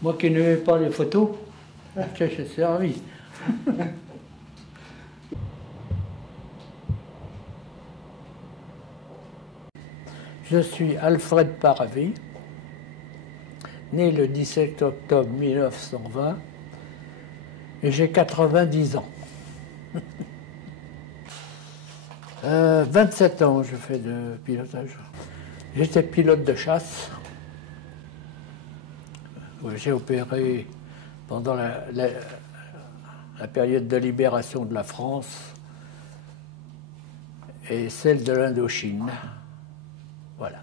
Moi qui n'aimais pas les photos, j'ai servi. Je suis Alfred Paravi, né le 17 octobre 1920, et j'ai 90 ans. 27 ans je fais de pilotage. J'étais pilote de chasse. J'ai opéré pendant la période de libération de la France et celle de l'Indochine. Voilà.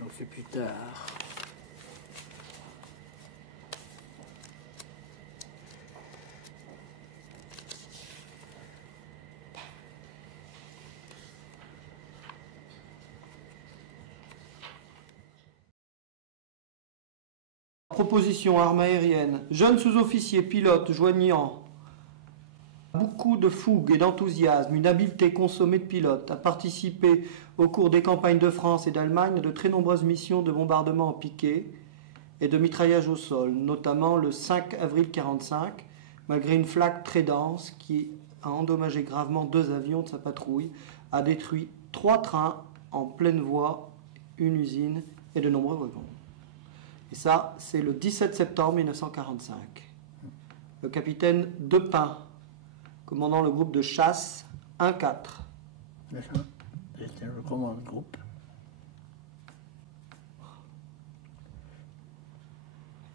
Donc c'est plus tard. Proposition arme aérienne. Jeune sous-officier pilote joignant beaucoup de fougue et d'enthousiasme, une habileté consommée de pilote, a participé au cours des campagnes de France et d'Allemagne à de très nombreuses missions de bombardement en piqué et de mitraillage au sol, notamment le 5 avril 1945, malgré une flaque très dense qui a endommagé gravement 2 avions de sa patrouille, a détruit 3 trains en pleine voie, une usine et de nombreux wagons. Et ça, c'est le 17 septembre 1945. Le capitaine Depin, commandant le groupe de chasse 1-4. C'était le commandant de groupe.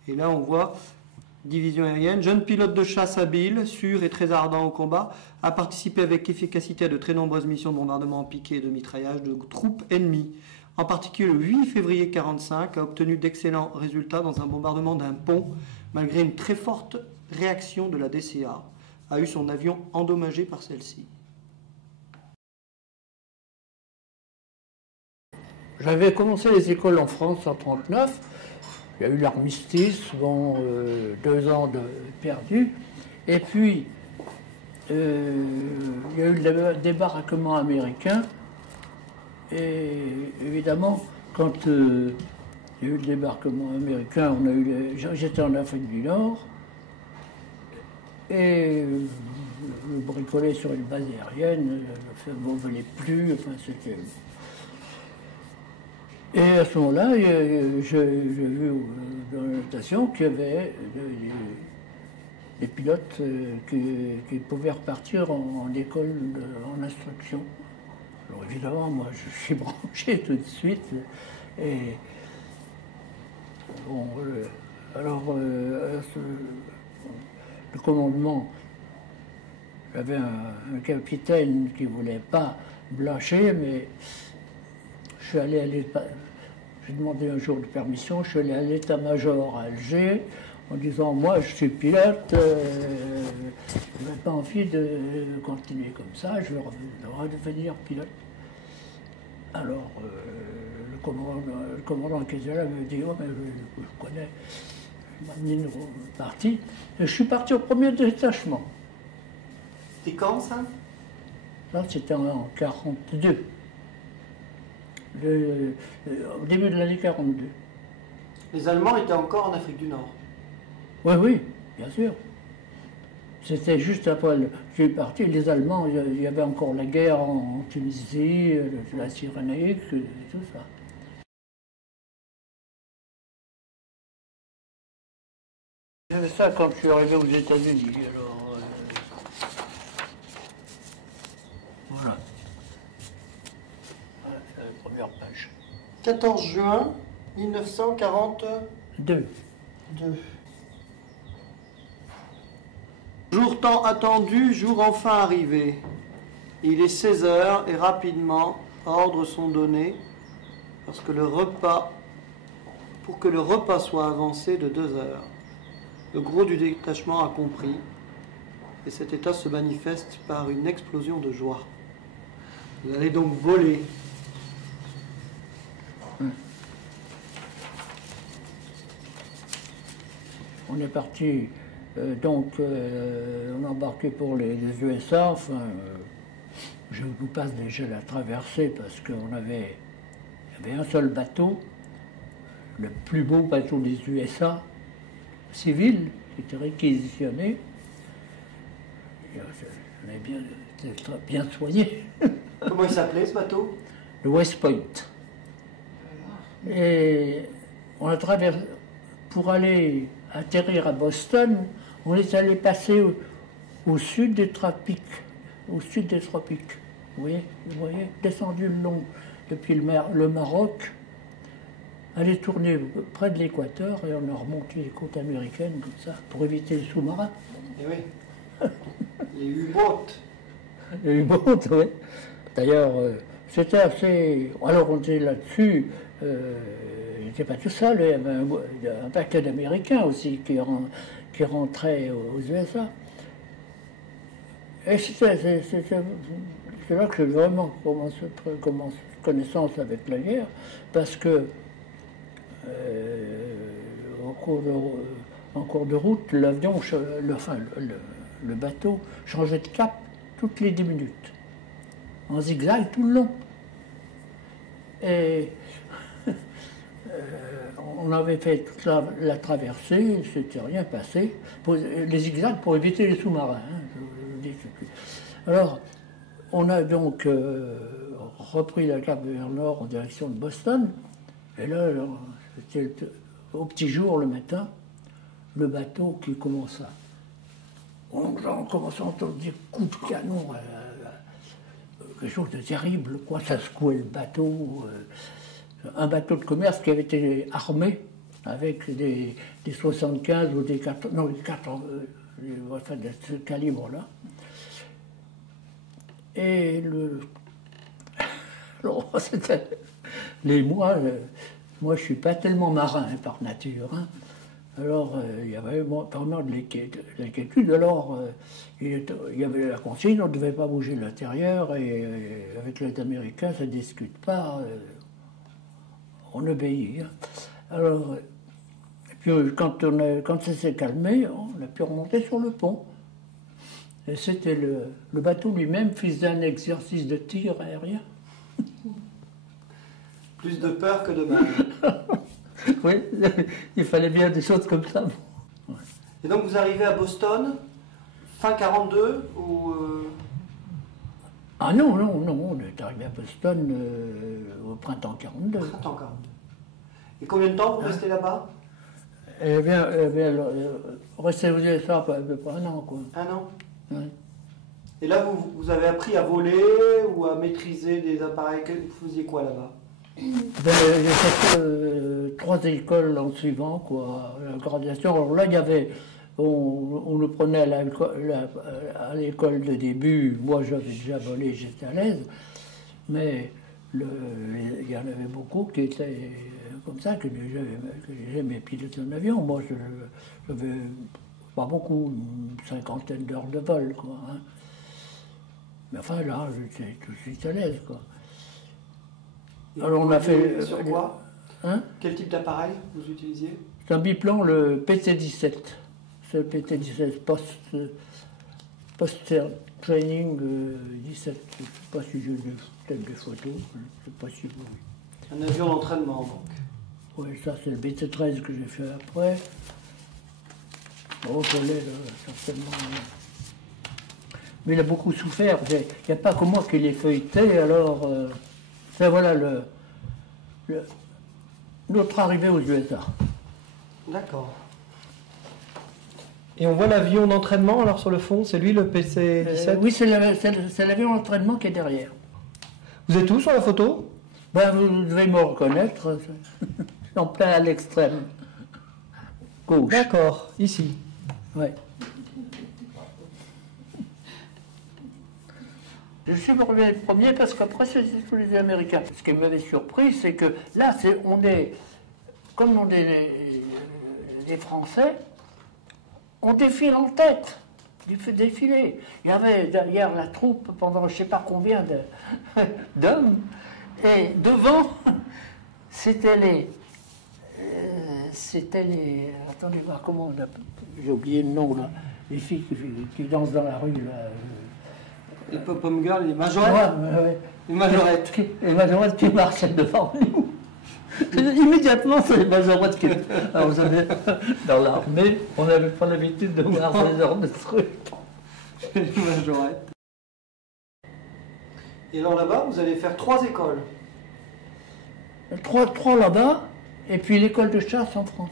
Et là, on voit division aérienne. Jeune pilote de chasse habile, sûr et très ardent au combat, a participé avec efficacité à de très nombreuses missions de bombardement en piqué et de mitraillage de troupes ennemies. En particulier, le 8 février 1945, a obtenu d'excellents résultats dans un bombardement d'un pont, malgré une très forte réaction de la DCA. A eu son avion endommagé par celle-ci. J'avais commencé les écoles en France en 1939. Il y a eu l'armistice, bon, 2 ans de perdu. Et puis, il y a eu le débarquement américain. Et évidemment, quand il y a eu le débarquement américain, j'étais en Afrique du Nord. Et je bricolais sur une base aérienne, le ne volait plus, enfin c'était... Et à ce moment-là, j'ai vu dans la notation qu'il y avait des pilotes qui pouvaient repartir en école, en instruction. Alors évidemment, moi je suis branché tout de suite. Et bon, le commandement, j'avais un capitaine qui ne voulait pas blancher, mais je suis allé à l'état. J'ai demandé un jour de permission, je suis allé à l'état-major à Alger en disant moi je suis pilote, je n'ai pas envie de continuer comme ça, je veux redevenir pilote. Alors le commandant qui était là me dit oh mais je connais, il m'a mis une partie. Et je suis parti au premier détachement. C'était quand ça? Là c'était en 1942. Au début de l'année 42. Les Allemands étaient encore en Afrique du Nord. Oui, oui, bien sûr. C'était juste après que je suis parti, les Allemands, il y avait encore la guerre en Tunisie, la Cyrénaïque, et tout ça. J'avais ça quand je suis arrivé aux États-Unis, alors... voilà. C'est la première page. 14 juin 1942. Jour tant attendu, jour enfin arrivé. Il est 16 heures et rapidement, ordres sont donnés parce que pour que le repas soit avancé de 2 heures. Le gros du détachement a compris et cet état se manifeste par une explosion de joie. Vous allez donc voler. On est parti, on a embarqué pour les USA. Enfin, je vous passe déjà la traversée parce qu'il y avait un seul bateau, le plus beau bateau des USA, civil, qui était réquisitionné. On avait bien soigné. Comment il s'appelait ce bateau? Le West Point. Et on a traversé, pour aller atterrir à Boston, on est allé passer au sud des tropiques. Au sud des tropiques. Vous voyez, descendu le long depuis le Maroc, aller tourner près de l'équateur et on a remonté les côtes américaines comme ça, pour éviter les sous-marins. Eh oui. Les U-boats. Les U-boats, oui. D'ailleurs, c'était assez... Alors on était là-dessus, il n'était pas tout seul, il y avait un paquet d'Américains aussi qui rentraient aux USA. Et c'est là que j'ai vraiment commencé connaissance avec la guerre, parce que en cours de route, l'avion, le bateau changeait de cap toutes les 10 minutes, en zigzag tout le long. Et on avait fait toute la traversée, il ne s'était rien passé. Les zigzags pour éviter les sous-marins. Je dis. Alors, on a donc repris la cap vers le nord en direction de Boston. Et là, c'était au petit jour, le matin, le bateau qui commença. On commençait à entendre des coups de canon, quelque chose de terrible, quoi. Ça secouait le bateau. Un bateau de commerce qui avait été armé avec des 75 ou des 4, non, des 4, enfin, de ce calibre-là. Et alors, c'était moi, je ne suis pas tellement marin par nature. Hein. Alors, il y avait vraiment de l'inquiétude. Alors, il y avait la consigne, on ne devait pas bouger de l'intérieur, et avec les Américains, ça ne discute pas. On obéit. Hein. Alors, et puis quand ça s'est calmé, on a pu remonter sur le pont. Et c'était le bateau lui-même faisait un exercice de tir aérien. Plus de peur que de mal. Oui, il fallait bien des choses comme ça. Ouais. Et donc vous arrivez à Boston, fin 42 ou... Ah non, on est arrivé à Boston au printemps 42. Printemps 42. Et combien de temps vous restez là-bas? Eh bien, restez aux USA à peu près un an, quoi. Un an? Ouais. Et là, vous avez appris à voler ou à maîtriser des appareils. Vous faisiez quoi là-bas? Ben, j'ai fait 3 écoles en suivant, quoi, la graduation. Alors là, il y avait... On le prenait à l'école de début. Moi, j'avais déjà volé, j'étais à l'aise. Mais il y en avait beaucoup qui étaient comme ça, que j'aimais piloter un avion. Moi, j'avais pas beaucoup, une 50aine d'heures de vol, quoi. Hein. Mais enfin, là, j'étais tout de suite à l'aise, quoi. Et alors, on a fait... Sur quoi? Hein? Quel type d'appareil vous utilisiez? C'est un biplan, le PT-17. C'est le PT-17 post-training 17. Je ne sais pas si j'ai peut-être des photos. Je ne sais pas si vous... Un avion d'entraînement, donc. Oui, ça c'est le BT-13 que j'ai fait après. Bon, je l'ai certainement. Mais il a beaucoup souffert. Il n'y a pas que moi qui l'ai feuilleté, alors... ça voilà notre arrivée aux USA. D'accord. Et on voit l'avion d'entraînement alors sur le fond, c'est lui le PC-17? Oui, c'est l'avion d'entraînement qui est derrière. Vous êtes où sur la photo? Ben, vous devez me reconnaître, en plein à l'extrême gauche. D'accord, ici. Oui. Je suis revenu le premier parce qu'après c'était tous les Américains. Ce qui m'avait surpris, c'est que là, comme on est les Français, on défile en tête. Du fait défiler. Il y avait derrière la troupe pendant je ne sais pas combien d'hommes, et devant, c'était les. Attendez voir comment on appelle. J'ai oublié le nom là. Les filles qui dansent dans la rue là. Les pom-pom girls, les majorettes. Ouais. Les majorettes. Les majorettes qui marchaient devant nous. Immédiatement, c'est les majorettes qui. Alors, vous savez, dans l'armée, on n'avait pas l'habitude de voir ce genre de trucs. Les majorettes. Et alors là-bas, vous allez faire 3 écoles. Trois là-bas, et puis l'école de chasse en France.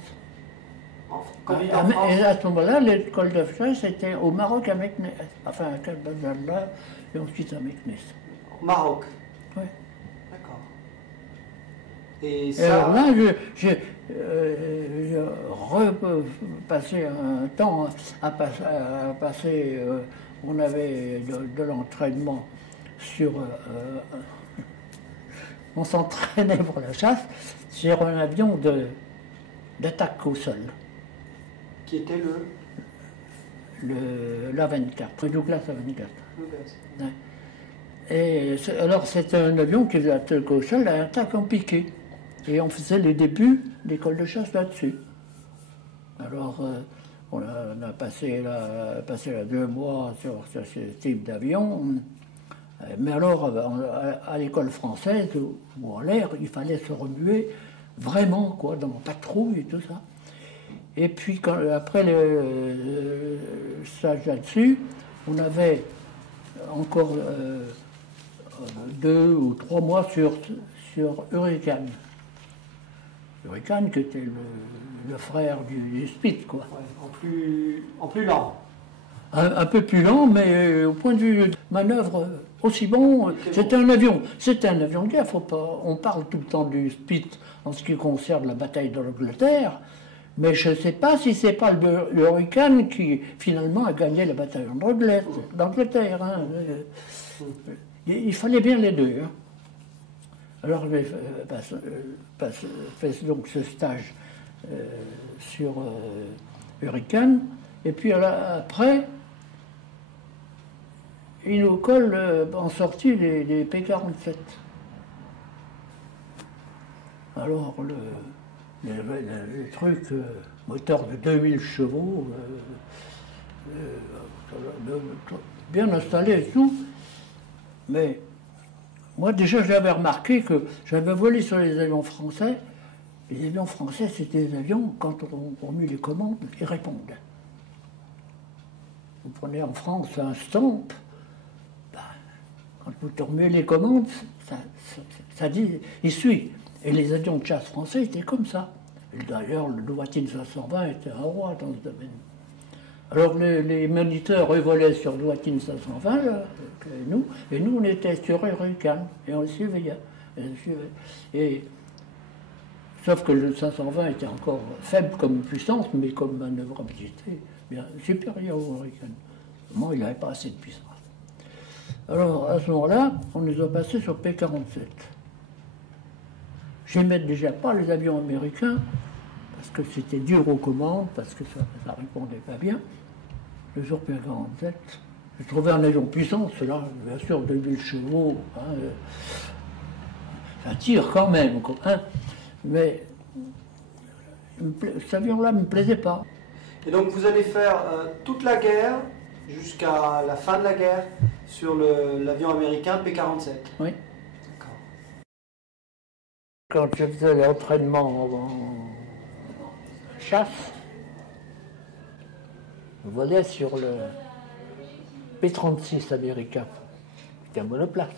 Quand vous dites en France, Et à ce moment-là, l'école de chasse était au Maroc à Meknès. Enfin, à Casablanca, et ensuite à Meknès. au Maroc. Oui. D'accord. Et Et alors ça, là, j'ai repassé un temps à passer. On avait de l'entraînement sur. On s'entraînait pour la chasse sur un avion d'attaque au sol, qui était l'A-24, le Douglas A-24. le gaz. Ouais. Et alors c'était un avion qui faisait l'attaque au sol, l'attaque en piqué. Et on faisait les débuts d'école de chasse là-dessus. Alors on a passé là 2 mois sur ce type d'avion. Mais alors, à l'école française, ou en l'air, il fallait se remuer vraiment, quoi, dans la patrouille et tout ça. Et puis, après le stage là-dessus, on avait encore 2 ou 3 mois sur Hurricane. Hurricane, qui était le frère du Spitz, quoi. Ouais, en plus lent. Un peu plus lent, mais au point de vue de manœuvre, aussi bon. C'était un avion de guerre. On parle tout le temps du Spitz en ce qui concerne la bataille de l'Angleterre, mais je ne sais pas si c'est pas le Hurricane qui finalement a gagné la bataille d'Angleterre. Hein. Il fallait bien les deux. Hein. Alors j'ai fait donc ce stage sur Hurricane, et puis après, il nous colle en sortie les P-47. Alors le truc, moteur de 2000 chevaux, bien installé et tout, mais moi déjà j'avais remarqué que j'avais volé sur les avions français. Les avions français, c'était des avions, quand on remue les commandes, ils répondent. Vous prenez en France un Stamp, quand vous remuez les commandes, ça dit, il suit. Et les avions de chasse français étaient comme ça. D'ailleurs, le Douatine 520 était un roi dans ce domaine. Alors les moniteurs, eux, volaient sur Douatine 520, et nous, on était sur Hurricane, et on les surveillait. Sauf que le 520 était encore faible comme puissance, mais comme manœuvrabilité, bien supérieur au Hurricane. Moi, il n'avait pas assez de puissance. Alors, à ce moment-là, on nous a passés sur P-47. J'aimais déjà pas les avions américains, parce que c'était dur aux commandes, parce que ça répondait pas bien. Le jour P-47, j'ai trouvé un avion puissant, cela, bien sûr, 2000 chevaux, hein, ça tire quand même, hein, mais cet avion-là ne me plaisait pas. Et donc vous allez faire toute la guerre, jusqu'à la fin de la guerre, sur l'avion américain P-47. Oui. D'accord. Quand je faisais l'entraînement en chasse, je volais sur le P-36 américain. C'était un monoplace.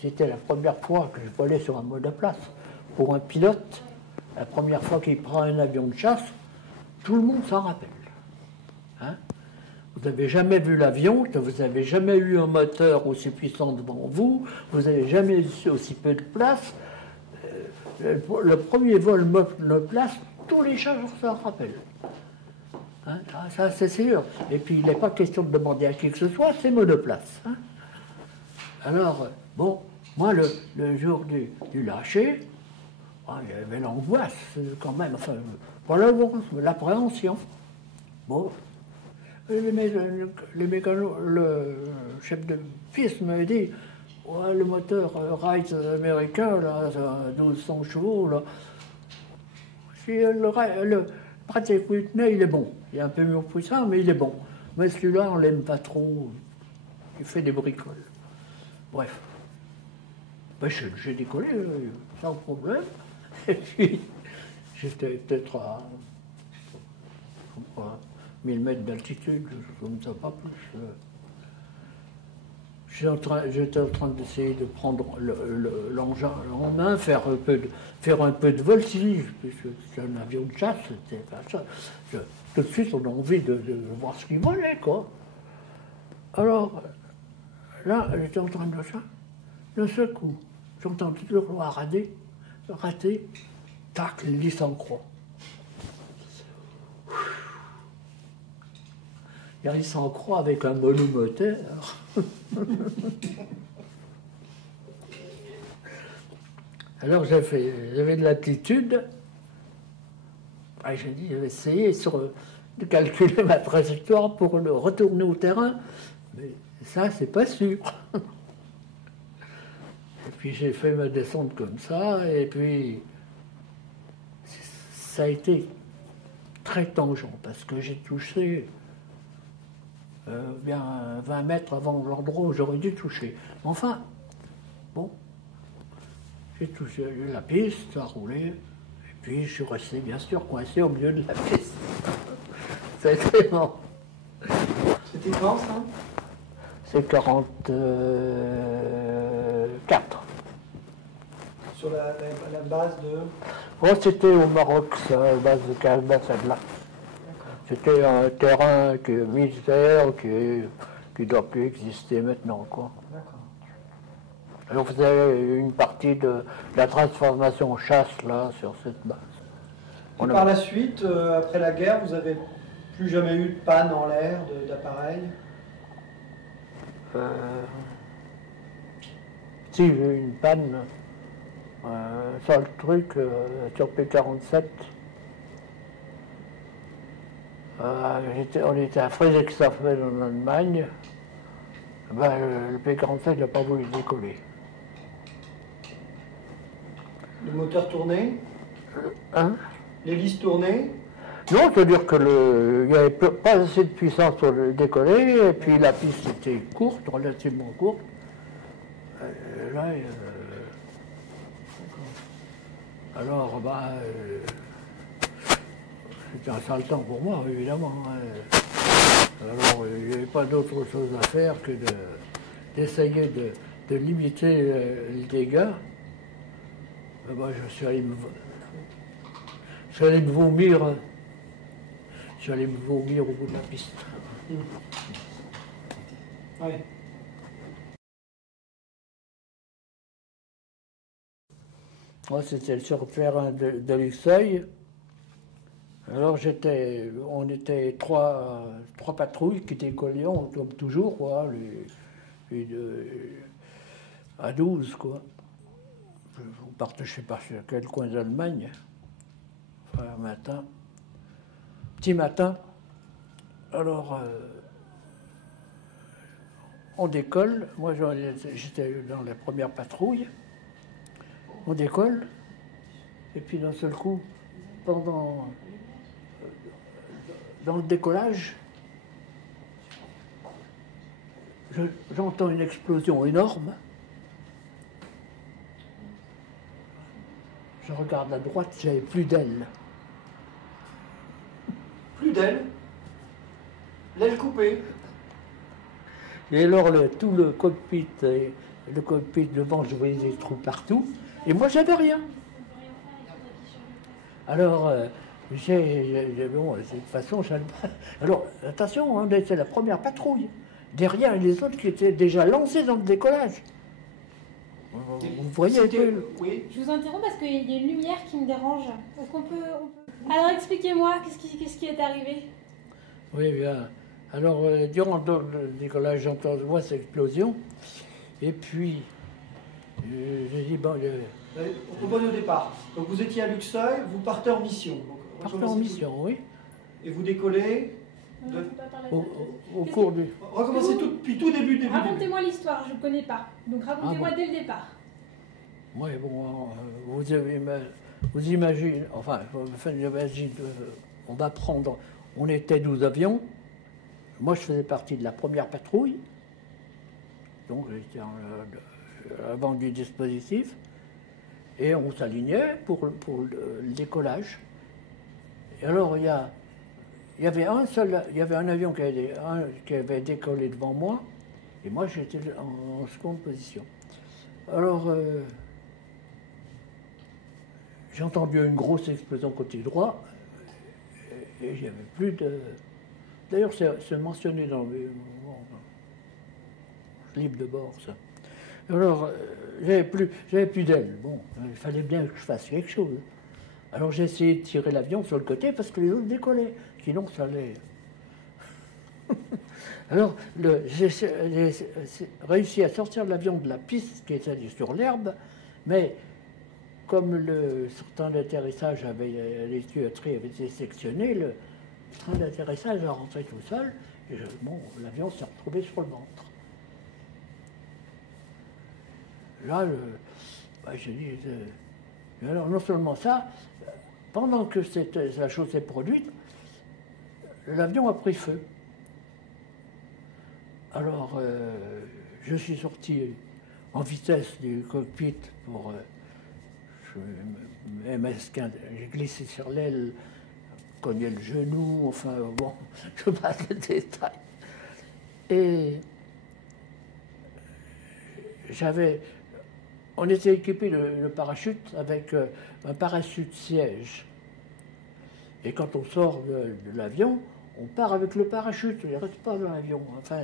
C'était la première fois que je volais sur un monoplace. Pour un pilote, la première fois qu'il prend un avion de chasse, tout le monde s'en rappelle. Hein? Vous n'avez jamais vu l'avion, vous n'avez jamais eu un moteur aussi puissant devant vous, vous n'avez jamais eu aussi peu de place. Le premier vol monoplace, tous les chasseurs s'en rappellent. Hein? Ça, c'est sûr. Et puis, il n'est pas question de demander à qui que ce soit, c'est monoplace. Hein? Alors, bon, moi, le jour du lâcher, il y avait l'angoisse, quand même, enfin, pas l'angoisse, mais l'appréhension. Bon, les mécanos, le chef de piste m'avait dit, ouais, le moteur Wright américain, là, à 1200 chevaux, là, si le Pratt & Whitney, il est bon. Il est un peu mieux puissant, mais il est bon. Mais celui-là, on l'aime pas trop. Il fait des bricoles. Bref. Ben, j'ai décollé sans problème. Et puis, j'étais peut-être à 1000 mètres d'altitude, comme ça, pas plus. J'étais en train d'essayer de prendre l'engin en main, faire un peu de voltige, puisque c'est un avion de chasse, c'était pas ça. Tout de suite, on a envie de voir ce qu'il volait, quoi. Alors, là, j'étais en train de faire ça. D'un seul coup, j'entends tout le roi rater, tac, l'hélice en croix. L'hélice en croix avec un monomoteur. Alors j'avais de l'altitude. J'ai dit, je vais essayer de calculer ma trajectoire pour le retourner au terrain. Mais ça, c'est pas sûr. Et puis j'ai fait ma descente comme ça, et puis ça a été très tangent, parce que j'ai touché bien 20 mètres avant l'endroit où j'aurais dû toucher. Enfin, bon, j'ai touché la piste, ça a roulé, et puis je suis resté bien sûr coincé au milieu de la piste. C'était bon. C'était quand ça? C'est 44. Sur la base de... Oh, c'était au Maroc, ça, à la base de Casbah, là. C'était un terrain militaire qui doit plus exister maintenant, quoi. Alors on faisait une partie de la transformation chasse, là, sur cette base. Et par la suite, après la guerre, vous n'avez plus jamais eu de panne en l'air d'appareil? Si, j'ai eu une panne sur le truc, sur P-47. On était à Friedrichshafen en Allemagne. Ben, le P-47 n'a pas voulu décoller. Le moteur tournait? Hein? L'hélice tournait? Non, c'est-à-dire qu'il n'y avait pas assez de puissance pour le décoller, et puis la piste était courte, relativement courte. Là, alors, c'était un sale temps pour moi, évidemment. Alors, il n'y avait pas d'autre chose à faire que d'essayer de limiter les dégâts. Je suis allé me vomir. Je suis allé me vomir au bout de la piste. Ouais. Moi, c'était sur le terrain de Luxeuil. Alors on était trois patrouilles qui décollaient, comme toujours, quoi, à 12, quoi. On partait, je ne sais pas sur quel coin d'Allemagne, enfin, petit matin. Alors, on décolle, moi j'étais dans la première patrouille, on décolle, et puis d'un seul coup, dans le décollage, j'entends une explosion énorme. Je regarde à droite, j'avais plus d'ailes. Plus d'ailes? L'aile coupée? Et alors tout le cockpit devant, je voyais des trous partout, et moi j'avais rien. Alors, bon, de toute façon, alors, attention, on était la première patrouille. Derrière, les autres qui étaient déjà lancés dans le décollage. Vous voyez un peu. Oui. Je vous interromps parce qu'il y a une lumière qui me dérange. Est-ce qu'on peut... Alors, expliquez-moi, qu'est-ce qui est arrivé? Oui, bien. Alors, durant le décollage, j'entends cette explosion. Et puis, j'ai dit, bon, On reprend au départ. Donc vous étiez à Luxeuil, vous partez en mission. Donc, partez en mission, oui. Et vous décollez Au cours du... Recommencez depuis tout début. Racontez-moi l'histoire, je ne connais pas. Donc racontez-moi dès le départ. Oui, bon, vous imaginez, enfin, j'imagine, on va prendre, on était 12 avions. Moi, je faisais partie de la première patrouille. Donc, j'étais avant du dispositif. Et on s'alignait pour le décollage. Et alors, il y avait un avion qui avait décollé devant moi, et moi j'étais en seconde position. Alors, j'ai entendu une grosse explosion côté droit, et il n'y avait plus de... D'ailleurs, c'est mentionné dans le livre de bord, ça. Alors, j'avais plus d'aile. Bon, il fallait bien que je fasse quelque chose. Alors j'ai essayé de tirer l'avion sur le côté parce que les autres décollaient. Sinon, ça allait... Alors, j'ai réussi à sortir l'avion de la piste qui était sur l'herbe, mais comme le train d'atterrissage les tuyauteries avaient été sectionnées, le train d'atterrissage a rentré tout seul, et l'avion s'est retrouvé sur le ventre. Là, j'ai dit... alors, non seulement ça, pendant que la chose s'est produite, l'avion a pris feu. Alors, je suis sorti en vitesse du cockpit pour... j'ai glissé sur l'aile, cogné le genou, enfin, bon, je passe les détails. Et on était équipé de parachute avec un parachute siège. Et quand on sort de l'avion, on part avec le parachute, il ne reste pas dans l'avion. Enfin,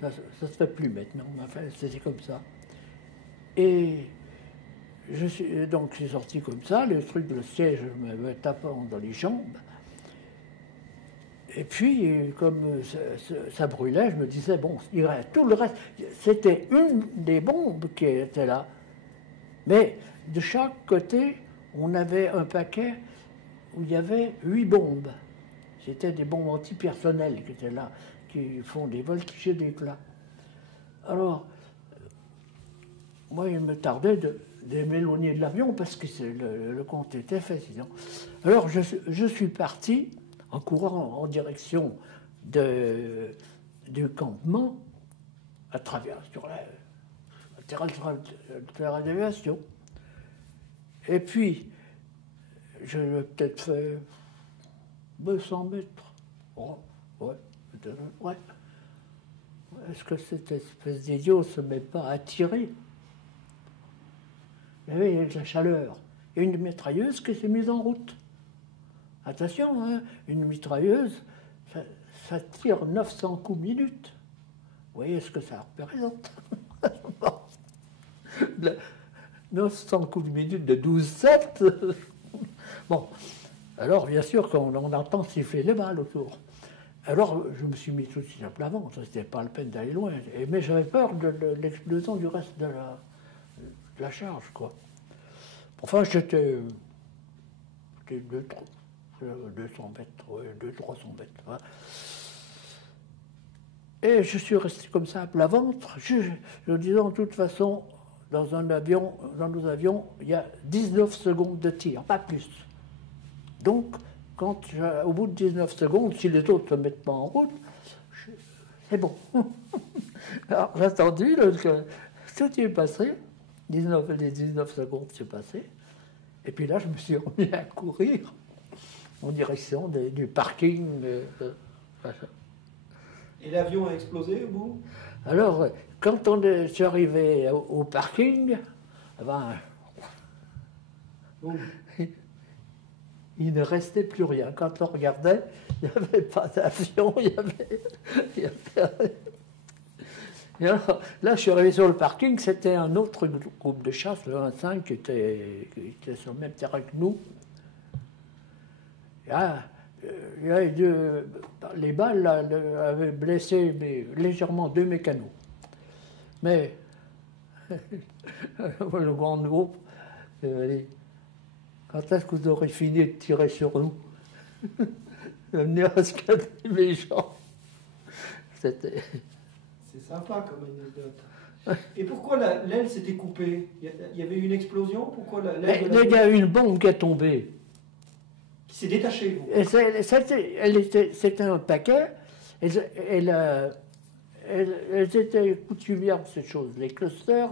ça ne se fait plus maintenant, enfin, c'était comme ça. Et je suis sorti comme ça, le truc de siège me tapant dans les jambes. Et puis, comme ça brûlait, je me disais, bon, il reste tout le reste. C'était une des bombes qui était là. Mais de chaque côté, on avait un paquet où il y avait 8 bombes. C'était des bombes antipersonnelles qui étaient là, qui font des voltigés d'éclat. Alors, moi, il me tardait de m'éloigner de l'avion parce que le compte était fait, sinon. Alors, je suis parti en courant en direction du campement à travers sur le terrain d'aviation. Et puis, j'ai peut-être fait 200 mètres. Oh, ouais, ouais. Est-ce que cette espèce d'idiot ne se met pas à tirer? Mais oui, il y a de la chaleur. Il y a une mitrailleuse qui s'est mise en route. Attention, hein, une mitrailleuse, ça tire 900 coups minute. Vous voyez ce que ça représente? 900 coups de minute de 12-7. Bon, alors bien sûr qu'on entend siffler les balles autour. Alors je me suis mis tout de suite à plat ventre, c'était pas la peine d'aller loin. Mais j'avais peur de l'explosion du reste de la charge, quoi. Enfin, j'étais 200 mètres, 200-300 mètres. Hein. Et je suis resté comme ça à plat ventre, je disais de toute façon, dans nos avions, il y a 19 secondes de tir, pas plus. Donc, au bout de 19 secondes, si les autres ne se mettent pas en route, c'est bon. Alors, j'ai attendu, que tout est passé, les 19 secondes s'est passé, et puis là, je me suis remis à courir en direction du parking. Et l'avion a explosé au bout? Alors, quand je suis arrivé au parking, ben, il ne restait plus rien. Quand on regardait, il n'y avait pas d'avion, il y avait... Et alors, là, je suis arrivé sur le parking, c'était un autre groupe de chasse, le 1-5, qui était sur le même terrain que nous. Les balles là, avaient blessé légèrement 2 mécanos. Mais Le grand groupe, allez, quand est-ce que vous aurez fini de tirer sur nous? Venir rescaper les gens. C'était. C'est sympa comme anecdote. Et pourquoi l'aile s'était coupée? Il y avait eu une explosion? Pourquoi l'aile Il y a eu une bombe qui est tombée. qui s'est détachée, vous? Et c'était un paquet. Elles étaient coutumières de ces choses. Les clusters,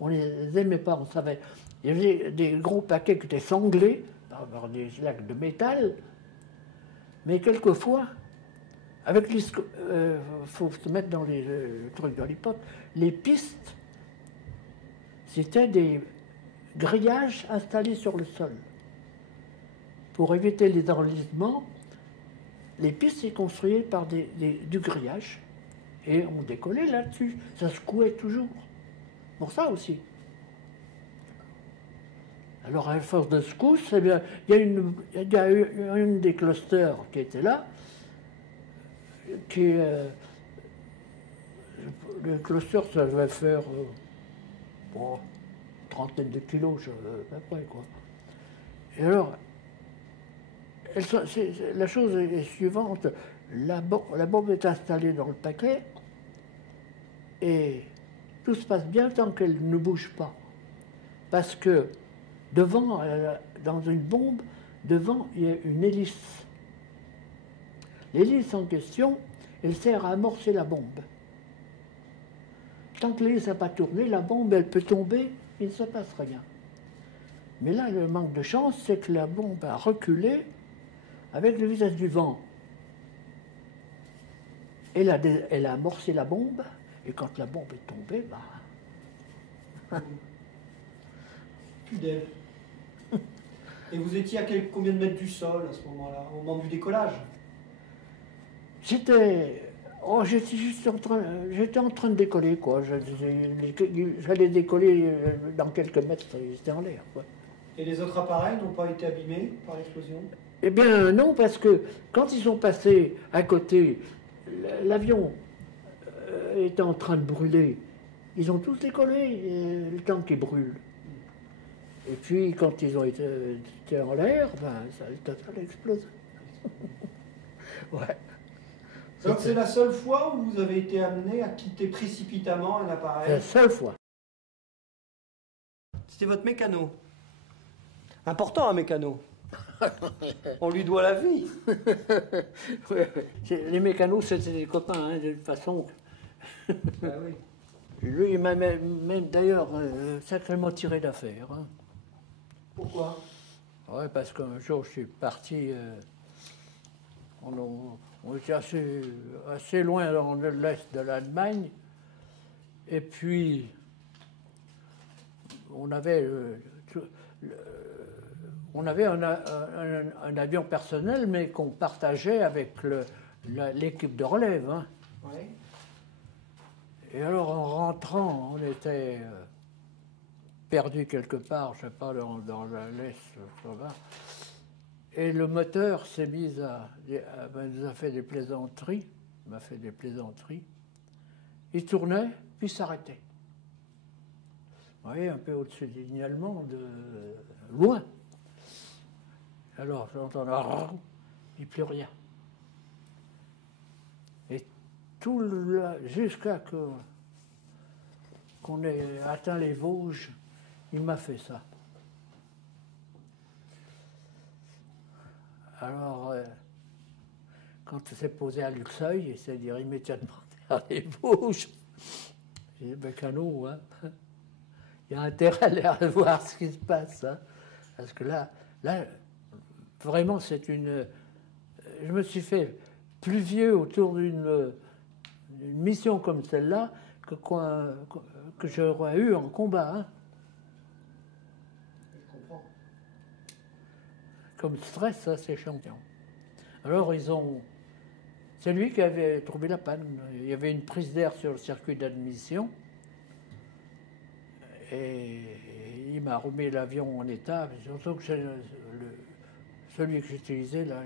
on les aimait pas, on savait. Il y avait des gros paquets qui étaient sanglés par des lacs de métal. Mais quelquefois, avec les, faut se mettre dans les trucs dans l'époque, les pistes, c'était des grillages installés sur le sol. Pour éviter les enlisements, les pistes étaient construites par du grillage. Et on décollait là-dessus. Ça secouait toujours. Pour ça aussi. Alors, à force de secousse, eh bien, il y a eu une des clusters qui était là, qui, le cluster, ça devait faire une trentaine de kilos, à peu près, quoi. Et alors, la chose est suivante. La bombe est installée dans le paquet et tout se passe bien tant qu'elle ne bouge pas. Parce que devant, dans une bombe, devant, il y a une hélice. L'hélice en question, elle sert à amorcer la bombe. Tant que l'hélice n'a pas tourné, la bombe, elle peut tomber, il ne se passe rien. Mais là, le manque de chance, c'est que la bombe a reculé avec le vitesse du vent. Elle a amorcé la bombe, et quand la bombe est tombée, bah... Plus d'elle. Et vous étiez à combien de mètres du sol à ce moment-là, au moment du décollage? J'étais en train de décoller, quoi. J'allais décoller dans quelques mètres, j'étais en l'air, quoi. Et les autres appareils n'ont pas été abîmés par l'explosion? Eh bien non, parce que quand ils sont passés à côté, l'avion était en train de brûler. Ils ont tous décollé, le temps qu'il brûle. Et puis quand ils ont été en l'air, ben, ça a explosé. Ouais. Donc c'est la seule fois où vous avez été amené à quitter précipitamment un appareil? C'est la seule fois. C'était votre mécano. Important un mécano. On lui doit la vie. Les mécanos, c'était des copains, hein, de toute façon. Ah oui. Lui, il m'a même d'ailleurs sacrément tiré d'affaire. Hein. Pourquoi? Ouais, parce qu'un jour, je suis parti. On était assez loin dans l'est de l'Allemagne. Et puis, on avait un avion personnel, mais qu'on partageait avec l'équipe de relève. Hein. Oui. Et alors, en rentrant, on était perdu quelque part, je ne sais pas, dans l'Est, là. Et le moteur s'est mis nous a fait des plaisanteries, Il tournait, puis s'arrêtait. Vous voyez, un peu au-dessus des lignes allemandes, loin. Alors, j'entends, et plus rien. Et tout jusqu'à qu'on ait atteint les Vosges, il m'a fait ça. Alors, quand il s'est posé à Luxeuil, c'est-à-dire immédiatement vers les Vosges, j'ai dit, mécano, hein, il y a intérêt à aller voir ce qui se passe. Hein, parce que là, vraiment, c'est une... Je me suis fait plus vieux autour d'une mission comme celle-là que j'aurais eu en combat. Hein. Je comprends. Comme stress, ça, c'est champion. Alors, c'est lui qui avait trouvé la panne. Il y avait une prise d'air sur le circuit d'admission. Et il m'a remis l'avion en état. Surtout que celui que j'utilisais, là,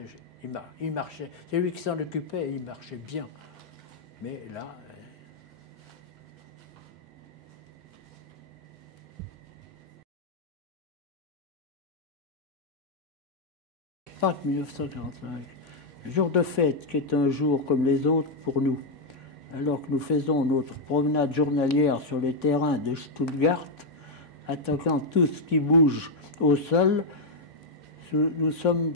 il marchait. C'est lui qui s'en occupait et il marchait bien. Mais là... Pâques 1945. Le jour de fête qui est un jour comme les autres pour nous. Alors que nous faisons notre promenade journalière sur les terrains de Stuttgart, attaquant tout ce qui bouge au sol, nous sommes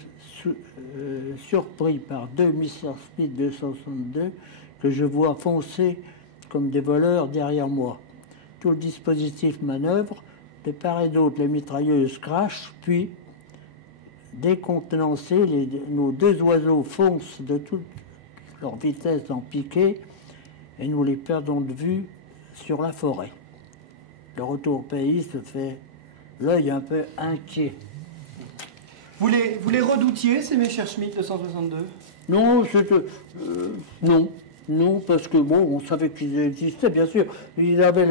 surpris par deux Mr. Smith 262 que je vois foncer comme des voleurs derrière moi. Tout le dispositif manœuvre, de part et d'autre les mitrailleuses crachent, puis, décontenancés, nos deux oiseaux foncent de toute leur vitesse en piqué et nous les perdons de vue sur la forêt. Le retour au pays se fait l'œil un peu inquiet. Vous les redoutiez, ces Messerschmitt 262? Non, non, parce que bon, on savait qu'ils existaient, bien sûr. Ils avaient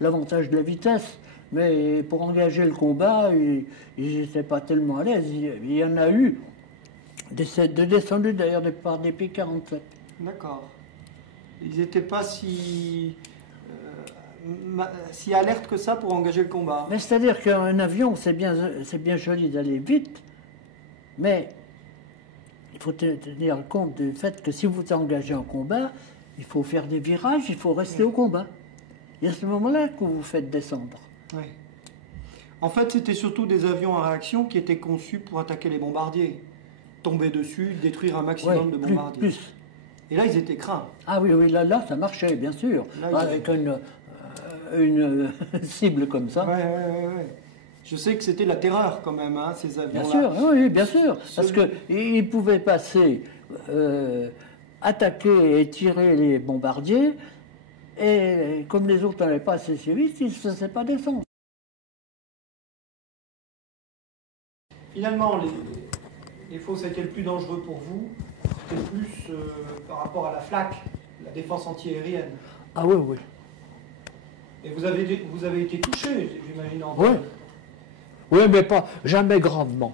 l'avantage de la vitesse, mais pour engager le combat, ils n'étaient pas tellement à l'aise. Il y en a eu de descendus d'ailleurs par des P-47. D'accord. Ils n'étaient pas si alertes que ça pour engager le combat. Mais c'est-à-dire qu'un avion, c'est bien joli d'aller vite, mais il faut tenir compte du fait que si vous vous engagez en combat, il faut faire des virages, il faut rester au combat. Et à ce moment-là que vous vous faites descendre. Oui. En fait, c'était surtout des avions à réaction qui étaient conçus pour attaquer les bombardiers. Tomber dessus, détruire un maximum de bombardiers. Plus. Et là, ils étaient craints. Ah oui, là, ça marchait, bien sûr. Là, avec une cible comme ça. Ouais. Je sais que c'était la terreur quand même, hein, ces avions-là. Bien sûr, oui, bien sûr. Parce qu'ils pouvaient passer, attaquer et tirer les bombardiers, et comme les autres n'allaient pas assez vite, ils ne se faisaient pas descendre. Finalement, les fosses étaient le plus dangereux pour vous, c'était plus par rapport à la FLAC, la défense antiaérienne. Ah oui. Et vous avez été touché, j'imagine, en Oui. Oui, mais pas jamais grandement.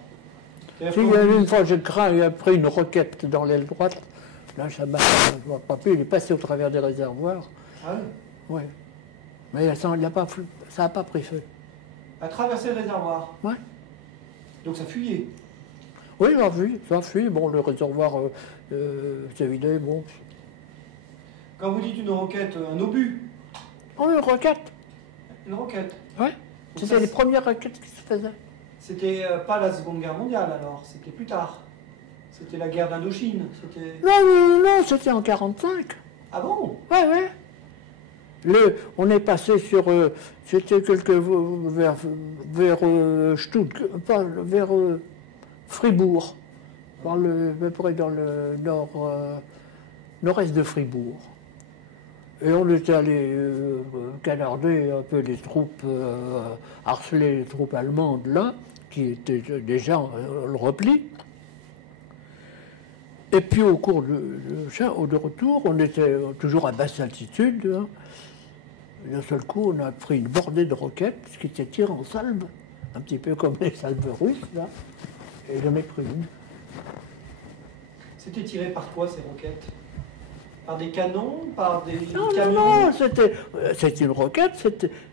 Si, une fois, j'ai pris une roquette dans l'aile droite. Là, ça m'a pas pu. Il est passé au travers des réservoirs. Ah oui? Oui. Mais ça n'a pas pris feu. A traversé le réservoir? Oui. Donc ça fuyait? Oui, ça fuit. Bon, le réservoir, c'est vidé, bon. Quand vous dites une roquette, un obus? Oh, une roquette. Une roquette? Oui. C'était les premières roquettes qui se faisaient. C'était pas la Seconde Guerre mondiale alors, c'était plus tard. C'était la guerre d'Indochine. Non, c'était en 1945. Ah bon? Ouais. On est passé sur. C'était vers Stuttgart, pas vers Fribourg, à peu près dans le nord-est de Fribourg. Et on était allé canarder un peu les troupes, harceler les troupes allemandes là, qui étaient déjà le repli. Et puis au cours de retour, on était toujours à basse altitude. Hein. D'un seul coup, on a pris une bordée de roquettes qui étaient tirées en salve, un petit peu comme les salves russes là. Et j'en ai pris une. C'était tiré par quoi ces roquettes? Par des canons? Par des Non, camions? c'était une roquette,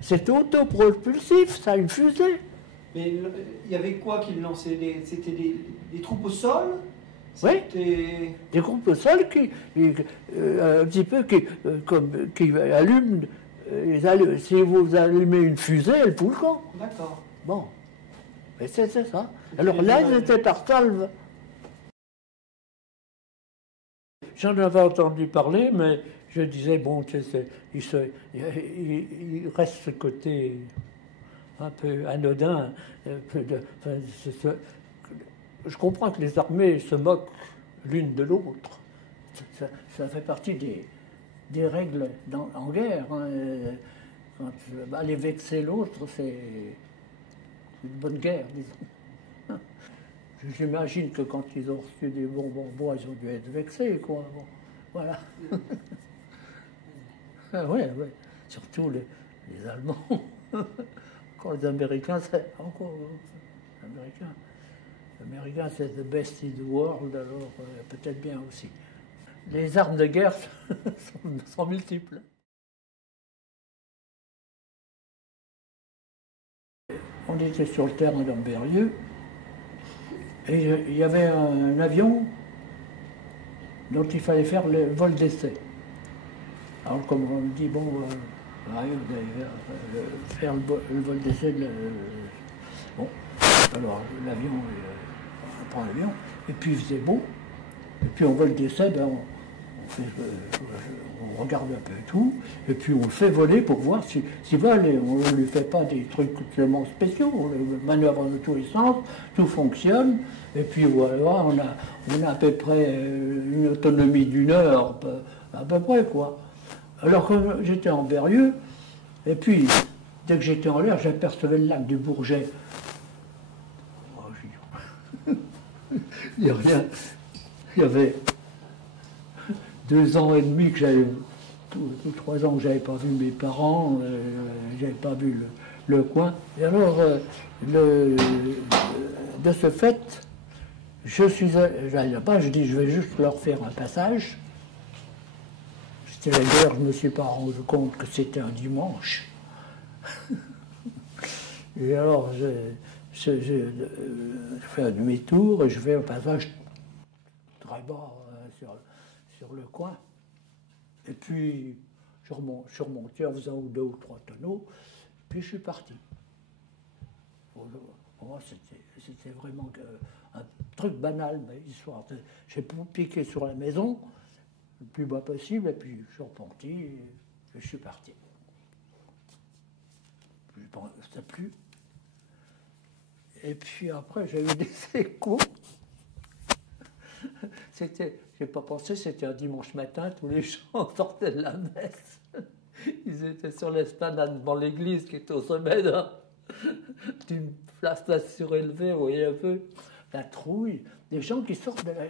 c'était autopropulsif, ça, une fusée. Mais il y avait quoi qui le lançait? C'était des troupes au sol? Oui. C'était... Des groupes au sol un petit peu qui allument. Si vous allumez une fusée, elle fout le camp. D'accord. Bon. Mais c'est ça. Alors là, ils étaient par salve. J'en avais entendu parler, mais je disais, bon, tu sais, il reste ce côté un peu anodin. Je comprends que les armées se moquent l'une de l'autre. Ça fait partie des règles en guerre. Hein. Quand aller vexer l'autre, c'est une bonne guerre, disons. J'imagine que quand ils ont reçu des bonbons bois, ils ont dû être vexés, quoi. Bon, voilà. Oui. Surtout les Allemands. Quand les Américains, c'est encore... Américains, c'est the best in the world, alors peut-être bien aussi. Les armes de guerre sont multiples. On était sur le terrain d'Ambérieux. Et il y avait un avion dont il fallait faire le vol d'essai. Alors comme on me dit, bon, Mario, vous allez faire le vol d'essai. Bon, alors l'avion, on prend l'avion, et puis il faisait beau, et puis en vol d'essai, ben, on regarde un peu tout, et puis on le fait voler pour voir s'il va aller. On ne lui fait pas des trucs tellement spéciaux, on le manœuvre dans tous les sens, tout fonctionne, et puis voilà, on a à peu près une autonomie d'1 heure, à peu près, quoi. Alors que j'étais en Berrieux, et puis dès que j'étais en l'air, j'apercevais le lac du Bourget. Oh, il n'y a rien. Il y avait 2 ans et demi que j'avais, 3 ans que j'avais pas vu mes parents, j'avais pas vu le coin. Et alors, de ce fait, je suis allé là-bas, je dis je vais juste leur faire un passage. C'était la guerre, je ne me suis pas rendu compte que c'était un dimanche. Et alors, je fais un demi-tour et je fais un passage très bas sur le coin. Et puis, je suis remonté en faisant 2 ou 3 tonneaux, puis je suis parti. Pour moi, c'était vraiment un truc banal, mais histoire. J'ai piqué sur la maison, le plus bas possible, et puis je suis reparti, et je suis parti. Je ne sais plus. Et puis après, j'ai eu des échos. J'ai pas pensé, c'était un dimanche matin, tous les gens sortaient de la messe. Ils étaient sur l'esplanade devant l'église qui était au sommet d'une place surélevée, vous voyez un peu, la trouille. Des gens qui sortent de la...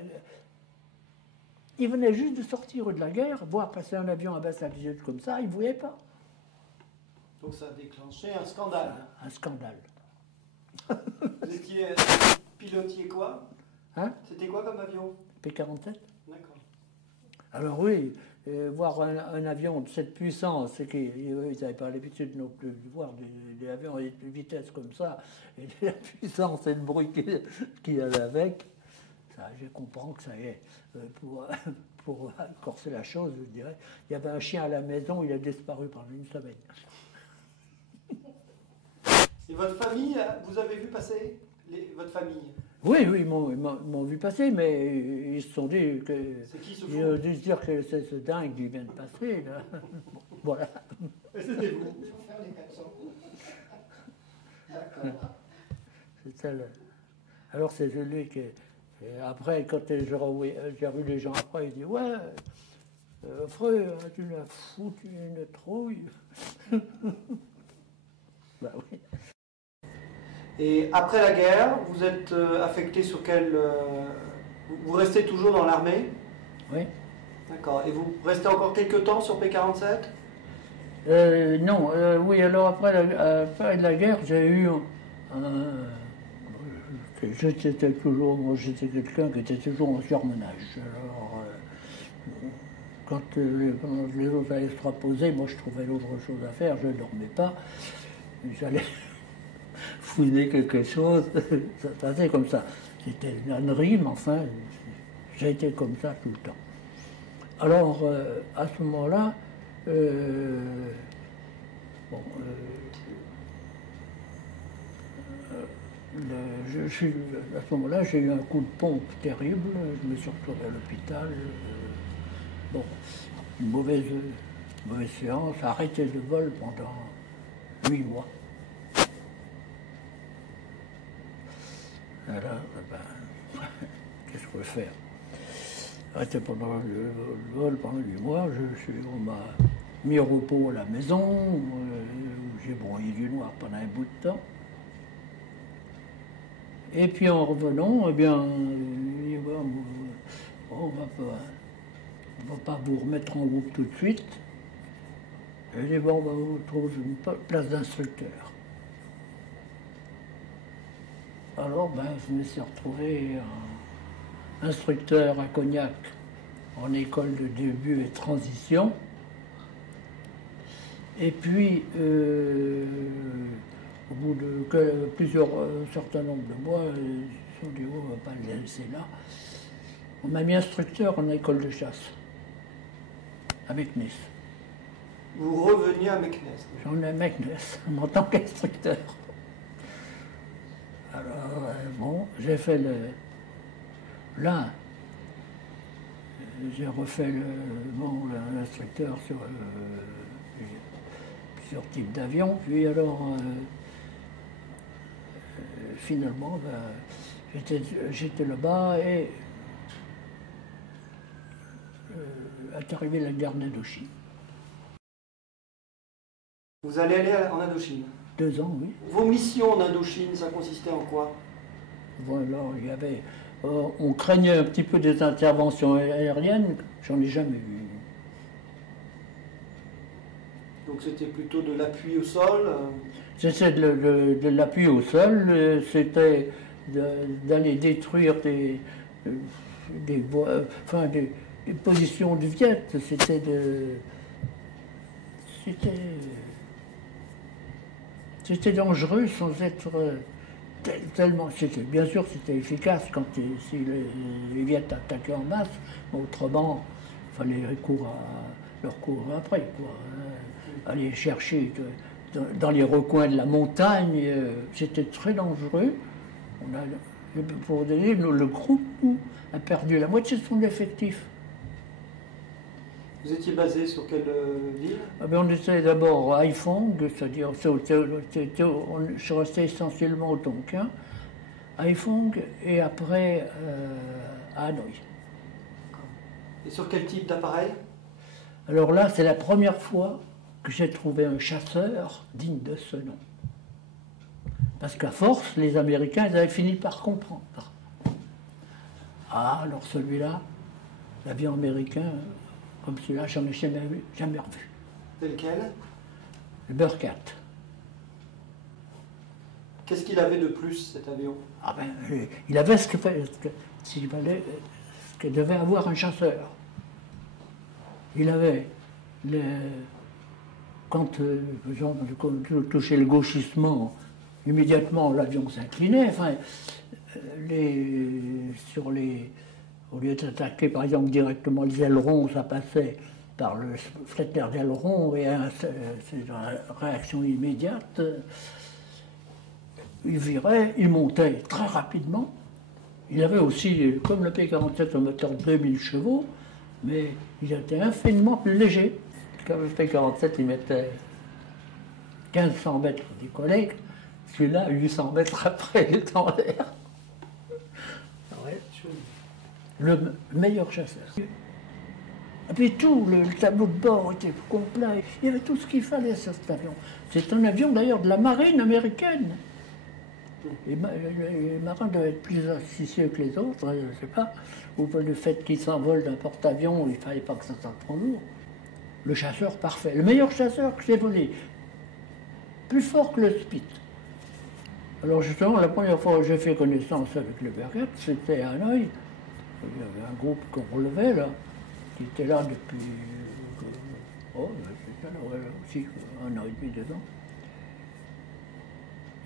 Ils venaient juste de sortir de la guerre, voir passer un avion à basse altitude comme ça, ils ne voyaient pas. Donc ça a déclenché un scandale. Un scandale. Vous étiez pilotier quoi? Hein? C'était quoi comme avion? P-47. D'accord. Alors oui, voir un avion de cette puissance, c'est qu'ils n'avaient pas l'habitude non plus de voir des avions à vitesse comme ça, et la puissance et le bruit qu'il y avait avec, ça, je comprends que ça y est. Pour corser la chose, je dirais, il y avait un chien à la maison, il a disparu pendant 1 semaine. Et votre famille, vous avez vu passer votre famille? Oui, ils m'ont vu passer, mais ils se sont dit que... C'est qui ce fou? Ils ont dû se dire que c'est ce dingue qui vient de passer, là. Voilà. Et c'était vous? Il faut faire les 400 coups. D'accord. C'est ça, alors c'est celui qui... Après, quand j'ai revu les gens après, il dit « Ouais, frère, tu l'as foutu une trouille. » Ben oui. Et après la guerre, vous êtes affecté sur quel... vous restez toujours dans l'armée? Oui. D'accord. Et vous restez encore quelques temps sur P-47? Non, oui, alors après la guerre, j'ai eu j'étais quelqu'un qui était toujours en surmenage. Alors, quand les autres allaient se reposer, moi je trouvais d'autres choses à faire, je ne dormais pas. J'allais fouiner quelque chose, ça se passait comme ça. C'était une ânerie, mais enfin, j'ai été comme ça tout le temps. Alors, à ce moment-là, à ce moment-là, j'ai eu un coup de pompe terrible, je me suis retrouvé à l'hôpital. Une mauvaise séance, arrêté le vol pendant 8 mois. Et là, qu'est-ce qu'on peut faire? Arrêté pendant le vol pendant 8 mois, on m'a mis au repos à la maison, où j'ai broyé du noir pendant un bout de temps. Et puis en revenant, eh bien, on va pas vous remettre en groupe tout de suite. Et dit, bon, on va vous trouver une place d'instructeur. Alors, je me suis retrouvé instructeur à Cognac en école de début et transition. Et puis, au bout de un certain nombre de mois, On dit, oh, on ne va pas le laisser là. On m'a mis instructeur en école de chasse, à Meknès. Vous reveniez à Meknès. J'en ai à Meknès, en tant qu'instructeur. Alors, bon, j'ai fait là, j'ai refait l'instructeur sur plusieurs types d'avions, puis alors, finalement, j'étais là-bas et est arrivée la guerre d'Indochine. Vous allez aller en Indochine? 2 ans, oui. Vos missions en Indochine, ça consistait en quoi? Voilà, il y avait, on craignait un petit peu des interventions aériennes, j'en ai jamais vu. Donc c'était plutôt de l'appui au sol? C'était de l'appui au sol, c'était d'aller détruire des positions du Viet, c'était dangereux sans être tellement. Bien sûr, c'était efficace quand si les Viet attaquaient en masse, mais autrement, il fallait leur courir après, quoi. Aller chercher dans les recoins de la montagne, c'était très dangereux. Pour vous donner, le groupe a perdu la moitié de son effectif. Vous étiez basé sur quelle ville? On était d'abord à Haiphong, c'est-à-dire, je suis resté essentiellement au Tonkin, à Haiphong, et après à Hanoï. Et sur quel type d'appareil? Alors là, c'est la première fois que j'ai trouvé un chasseur digne de ce nom. Parce qu'à force, les Américains, ils avaient fini par comprendre. Ah, alors celui-là, l'avion américain, comme celui-là, j'en ai jamais revu. C'est lequel? Le Bearcat. Qu'est-ce qu'il avait de plus, cet avion? Ah ben, il avait ce que devait avoir un chasseur. Il avait, quand on touchait le gauchissement, immédiatement l'avion s'inclinait. Enfin, au lieu d'attaquer par exemple directement les ailerons, ça passait par le fletter d'aileron et c'est une réaction immédiate. Il virait, il montait très rapidement. Il avait aussi, comme le P-47, un moteur de 2000 chevaux, mais il était infiniment plus léger. Comme le P-47, il mettait 1500 mètres des collègues, celui-là, 800 mètres après, il est en l'air. Ouais. Le meilleur chasseur. Et puis tout, le tableau de bord était complet. Il y avait tout ce qu'il fallait sur cet avion. C'est un avion d'ailleurs de la marine américaine. Les marins doivent être plus astucieux que les autres, je ne sais pas. Ou le fait qu'ils s'envolent d'un porte-avions, il ne fallait pas que ça soit trop lourd. Le chasseur parfait, le meilleur chasseur que j'ai volé. Plus fort que le Spit. Alors justement, la première fois que j'ai fait connaissance avec le Bearcat, c'était à Hanoï. Il y avait un groupe qu'on relevait là, qui était là depuis... c'était là, ouais, aussi, 1 an et demi, 2 ans.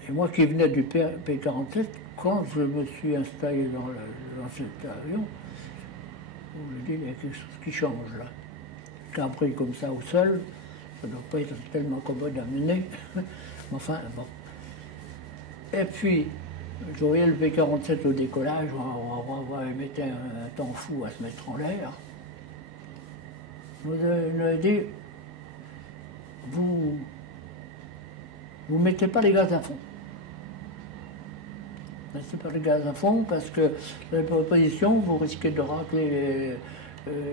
Et moi qui venais du P-47, quand je me suis installé dans cet avion, je dis, il y a quelque chose qui change là. Qu'un prix comme ça au sol, ça ne doit pas être tellement commode à mener. Mais enfin, bon. Et puis, je voyais le P-47 au décollage, il mettait un temps fou à se mettre en l'air. Vous avez dit, vous mettez pas les gaz à fond. Vous mettez pas les gaz à fond parce que dans la position, vous risquez de racler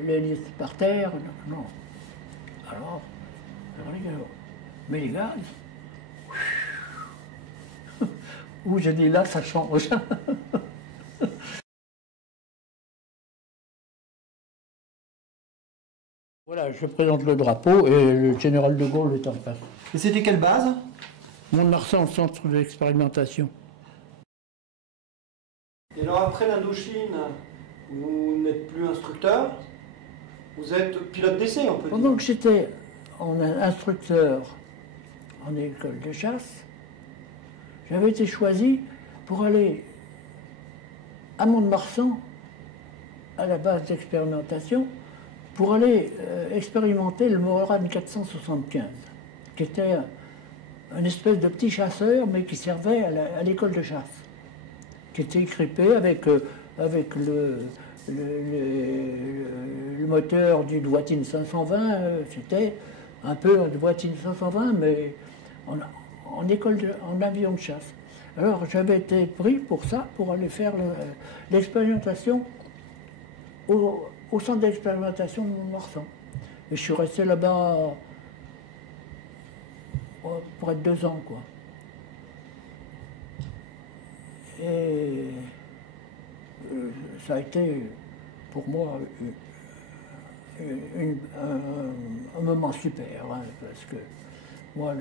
l'hélice par terre. Non. Alors, mais les gaz, où j'ai dit là, ça change. Voilà, je présente le drapeau et le général de Gaulle est en face. Et c'était quelle base? Mont-de-Marsan, centre d'expérimentation. Et alors après l'Indochine, vous n'êtes plus instructeur, vous êtes pilote d'essai, on peut dire. Pendant que j'étais instructeur en école de chasse, j'avais été choisi pour aller à Mont-de-Marsan, à la base d'expérimentation, pour aller expérimenter le Morane 475, qui était une espèce de petit chasseur, mais qui servait à l'école de chasse, qui était équipé avec le moteur du Dewattin 520, c'était un peu un Dewattin 520, mais en avion de chasse. Alors j'avais été pris pour ça, pour aller faire l'expérimentation au centre d'expérimentation de Mont-de-Marsan. Et je suis resté là-bas pour être 2 ans, quoi. Et ça a été pour moi un moment super, hein, parce que moi,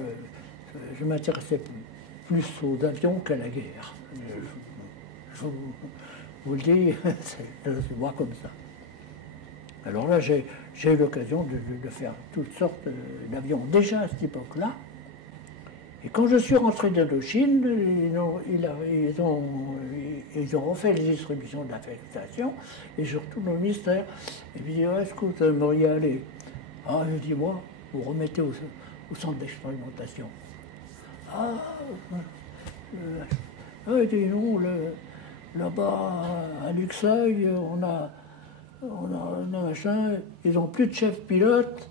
je m'intéressais plus aux avions qu'à la guerre. Je vous le dis, c'est moi comme ça. Alors là, j'ai eu l'occasion de faire toutes sortes d'avions déjà à cette époque-là. Et quand je suis rentré d'Indochine, ils ont refait les distributions d'affectation et je retourne au ministère. Et puis, est-ce que vous aimeriez aller? Ah, je dis, moi, vous remettez au centre d'expérimentation. Ah, dis non, là-bas à Luxeuil, on a machin, ils n'ont plus de chef pilote.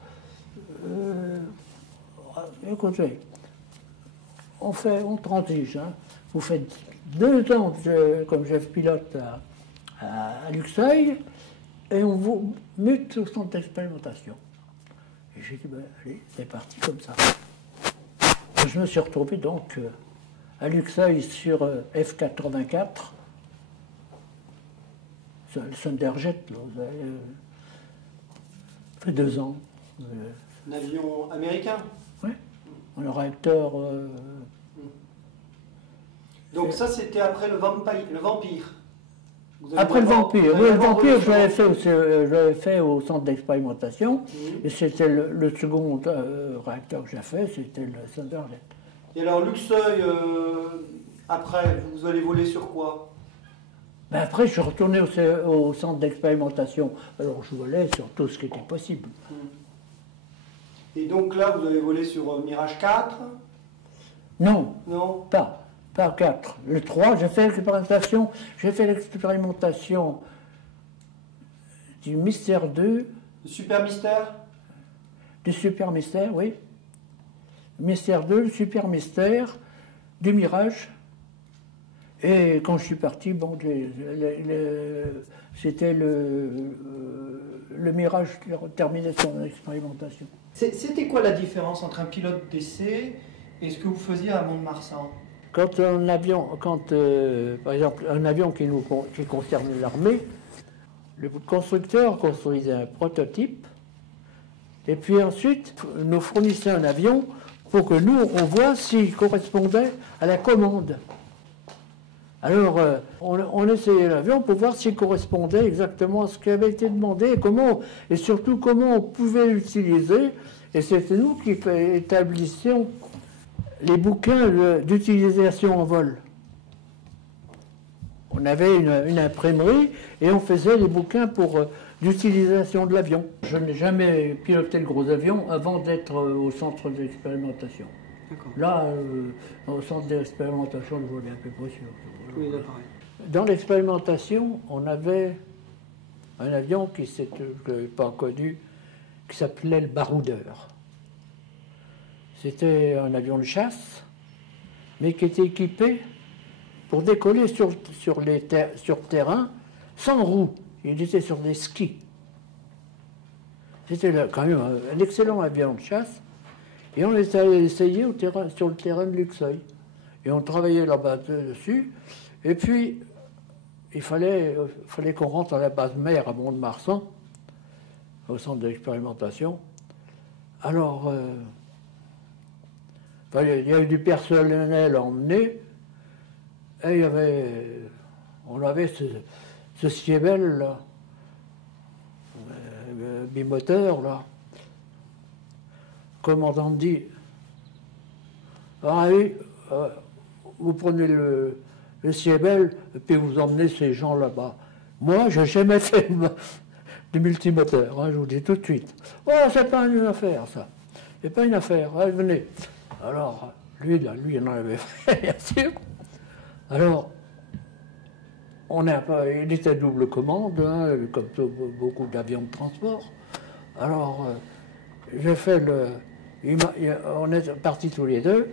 Écoutez, on transige. Hein. Vous faites 2 ans comme chef pilote à Luxeuil et on vous mute au centre d'expérimentation. Et j'ai dit, ben, allez, c'est parti comme ça. Et je me suis retrouvé donc à Luxeuil sur F-84, le Thunderjet, là, fait 2 ans. Un avion américain? Oui, un réacteur. Donc ça, c'était après le Vampire. Après le Vampire, oui, le Vampire, je l'avais fait au centre d'expérimentation, et c'était le second réacteur que j'ai fait, c'était le Thunderjet. Et alors, Luxeuil, après, vous allez voler sur quoi? Ben après, je suis retourné au centre d'expérimentation, alors je volais sur tout ce qui était possible. Et donc là, vous avez volé sur Mirage 4? Non, Non. pas 4. Le 3, j'ai fait l'expérimentation du Mystère 2. Le Super Mystère? Du Super Mystère, oui. Mystère 2, le Super Mystère, du Mirage. Et quand je suis parti, bon, c'était le Mirage qui terminait son expérimentation. C'était quoi la différence entre un pilote d'essai et ce que vous faisiez à Mont-de-Marsan? Par exemple, un avion qui concerne l'armée, le constructeur construisait un prototype, et puis ensuite nous fournissait un avion pour que nous, on voit s'il correspondait à la commande. Alors, on essayait l'avion pour voir s'il correspondait exactement à ce qui avait été demandé et surtout comment on pouvait l'utiliser. Et c'était nous qui établissions les bouquins d'utilisation en vol. On avait une imprimerie et on faisait les bouquins d'utilisation de l'avion. Je n'ai jamais piloté le gros avion avant d'être au centre d'expérimentation. Là, au centre d'expérimentation, je volais un peu pas sûr. Oui, d'accord. Dans l'expérimentation, on avait un avion que je n'avais pas connu, qui s'appelait le Baroudeur. C'était un avion de chasse, mais qui était équipé pour décoller sur terrain sans roue. Il était sur des skis. C'était quand même un excellent avion de chasse. Et on était allé essayer sur le terrain de Luxeuil. Et on travaillait là-bas dessus. Et puis, il fallait qu'on rentre à la base mère à Mont-de-Marsan, au centre d'expérimentation. Alors, il y avait du personnel à emmener. Et on avait ce Schiebel, là, bimoteur, là. Le commandant dit, ah oui, vous prenez le le Ciebel, et puis vous emmenez ces gens là-bas. Moi, j'ai jamais fait de multimoteur, hein, je vous dis tout de suite. Oh, c'est pas une affaire, ça. C'est pas une affaire, allez, venez. Alors, lui, il en avait fait, bien sûr. Alors, il était double commande, hein, comme beaucoup d'avions de transport. Alors, j'ai fait on est partis tous les deux,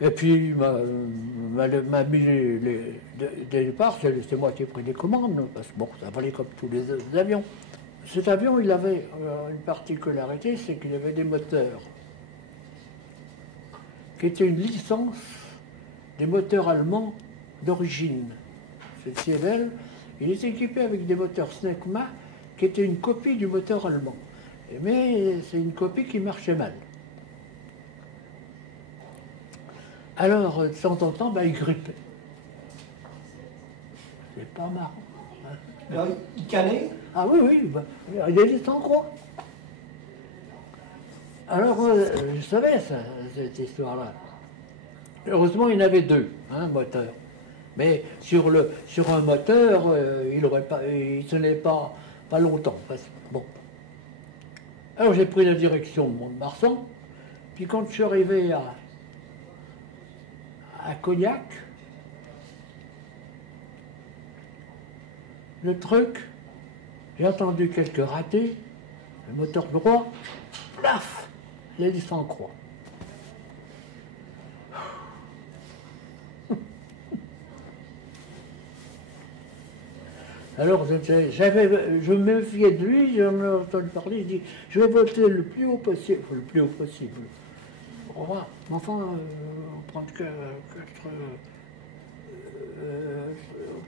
et puis il m'a mis dès le départ, c'est moi qui ai pris les commandes, parce que bon, ça valait comme tous les avions. Cet avion, il avait une particularité, c'est qu'il avait des moteurs, qui étaient une licence des moteurs allemands d'origine. C'est Ciebel, il est équipé avec des moteurs Snecma, qui étaient une copie du moteur allemand. Mais c'est une copie qui marchait mal. Alors, de temps en temps, il grippait. C'est pas marrant. Alors, il canait? Ah oui, oui, il était sans croix. Alors, je savais ça, cette histoire-là. Heureusement, il y en avait deux, moteurs. Mais sur un moteur, il ne tenait pas longtemps. Bon. Alors j'ai pris la direction de Mont-de-Marsan, puis quand je suis arrivé à Cognac, le truc, j'ai entendu quelques ratés, le moteur droit, plaf, l'hélice en croix. Alors je me méfiais de lui, j'en ai entendu parler, je dis je vais voter le plus haut possible. Au revoir. Mais enfin, on prend que